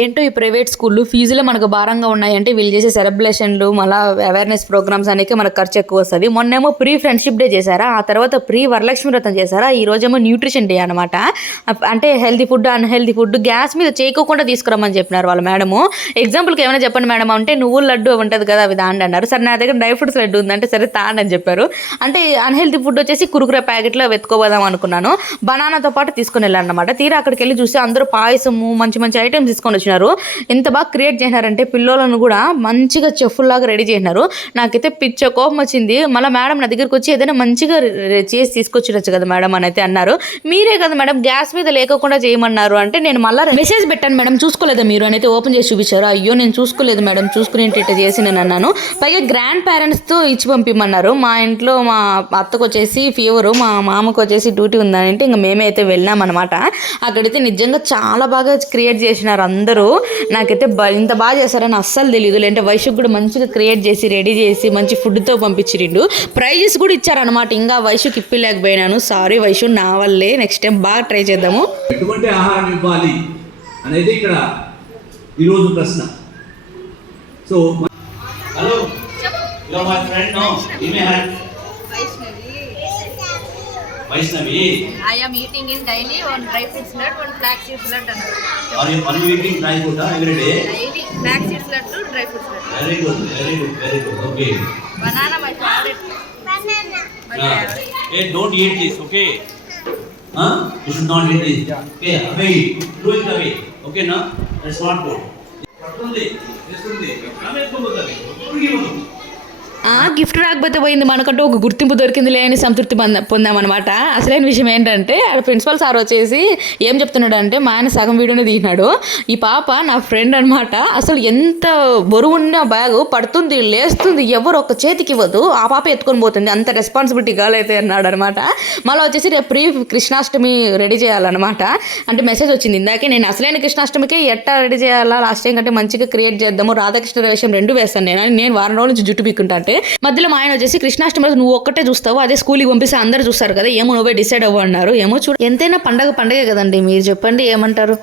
ఏంటో ఈ ప్రైవేట్ స్కూళ్ళు ఫీజులే మనకు భారంగా ఉన్నాయంటే వీళ్ళు చేసే సెలబ్రేషన్లు మళ్ళీ అవేర్నెస్ ప్రోగ్రామ్స్ అనేవి మనకు ఖర్చు ఎక్కువ వస్తుంది. మొన్నేమో ప్రీ ఫ్రెండ్షిప్ డే చేశారా? ఆ తర్వాత ప్రీ వరలక్ష్మి వ్రతం చేశారా? ఈ రోజేమో న్యూట్రిషన్ డే అనమాట అంటే healthy food unhealthy food gas మీద చేయకోకుండా తీసుకురమ్మని చెప్పినారు వాళ్ళ మేడము. ఎగ్జాంపుల్కి ఏమైనా చెప్పండి మేడం అంటే నువ్వు లడ్డు ఉంటుంది కదా అవి దాండి అన్నారు. సరే నా దగ్గర డ్రై ఫ్రూట్స్ లడ్డు ఉందంటే సరే తాండి అని చెప్పారు. అంటే అన్హెల్తీ ఫుడ్ వచ్చేసి కురుకురే ప్యాకెట్లో వెతుకోబోదాం అనుకున్నాను. బనానాతో పాటు తీసుకుని వెళ్ళాను అనమాట తీరా అక్కడికి వెళ్ళి చూసి అందరూ పాయసము మంచి మంచి ఐటమ్స్ తీసుకొని వచ్చినారు ఎంత బాగా క్రియేట్ చేసినారంటే పిల్లలను కూడా మంచిగా చెఫ్లాగా రెడీ చేసినారు. నాకైతే పిచ్చ కోపం వచ్చింది. మళ్ళీ మేడం నా దగ్గరికి వచ్చి ఏదైనా మంచిగా చేసి తీసుకొచ్చినచ్చు కదా మేడం అని అయితే అన్నారు. మీరే కదా మేడం గ్యాస్ మీద లేకుండా చేయమన్నారు అంటే నేను మళ్ళీ మెసేజ్ పెట్టాను మేడం చూసుకోలేదా మీరు అని అయితే ఓపెన్ చేసి చూపించారు? అయ్యో నేను చూసుకోలేదు మేడం చూసుకుని ఇట్ట చేసి నేను అన్నాను. పైగా గ్రాండ్ పేరెంట్స్తో ఇచ్చి పంపిమన్నారు. మా ఇంట్లో మా అత్తకు వచ్చేసి ఫీవరు మా మామకు వచ్చేసి డ్యూటీ ఉందని అంటే ఇంకా మేమే అయితే వెళ్ళామన్నమాట అక్కడైతే నిజంగా చాలా బాగా క్రియేట్ చేసినారు అందరూ. నాకైతే బ- ఇంత బాగా చేశారని అస్సలు తెలియదు లేదంటే వైశ్యకు కూడా మంచిగా క్రియేట్ చేసి రెడీ చేసి మంచి ఫుడ్తో పంపించిరిండు ప్రైజెస్ కూడా ఇచ్చారనమాట ఇంకా వైశ్యకి ఇప్పిలేకపోయినాను. సారీ వైశ్యు నా వల్లే. నెక్స్ట్ టైం బాగా ట్రై చేద్దాము. ఎటువంటి ఆహారం ఇవ్వాలి అనేది ఇక్కడ ఈరోజు ప్రశ్న. సో హలో మై ఫ్రెండ్ ఈమె hand Vaishnavi I am eating in daily one dry fruits nut, one flax seeds nut and are you one weeking try food every day daily flax seeds nut to dry fruits nut. Very good very good very good okay favorite. Banana. My favorite. I don't eat this okay huh you should not eat this okay away throw it away okay na that's not good పడుతుంది చేస్తుంది ఆమె ఎక్కువ ఆ gift రాకపోతే పోయింది మనకంటూ ఒక గుర్తింపు దొరికింది లేని సంతృప్తి పొందామన్నమాట. అసలైన విషయం ఏంటంటే ఆడ ప్రిన్సిపల్ సార్ వచ్చేసి ఏం చెప్తున్నాడు అంటే మా ఆయన సగం వీడియోనే తీసినాడు. ఈ పాప నా ఫ్రెండ్ అనమాట అసలు ఎంత బరువున్న బ్యాగ్ పడుతుంది లేస్తుంది ఎవరు ఒక చేతికి ఇవ్వదు. ఆ పాప ఎత్తుకొని పోతుంది. అంత రెస్పాన్సిబిలిటీ గాలైతే అయితే అన్నాడు అనమాట మళ్ళీ వచ్చేసి రేపు ప్రీ కృష్ణాష్టమి రెడీ చేయాలన్నమాట. అంటే మెసేజ్ వచ్చింది. ఇందాకే నేను అసలైన కృష్ణాష్టమికి ఎట్టా రెడీ చేయాలా లాస్ట్ టైం కంటే మంచిగా క్రియేట్ చేద్దాము రాధాకృష్ణ వేషం రెండు వేస్తాను నేను. నేను వారం రోజుల నుంచి జుట్టు పీక్కుంటా అంటే మధ్యలో మా ఆయన వచ్చేసి కృష్ణాష్టమి రోజు నువ్వు ఒక్కటే చూస్తావు అదే స్కూల్కి పంపిస్తే అందరూ చూస్తారు కదా ఏమో నువ్వే డిసైడ్ అవ్వ అన్నారు ఏమో చూడ. ఎంతైనా పండగ పండగే కదండి మీరు చెప్పండి ఏమంటారు?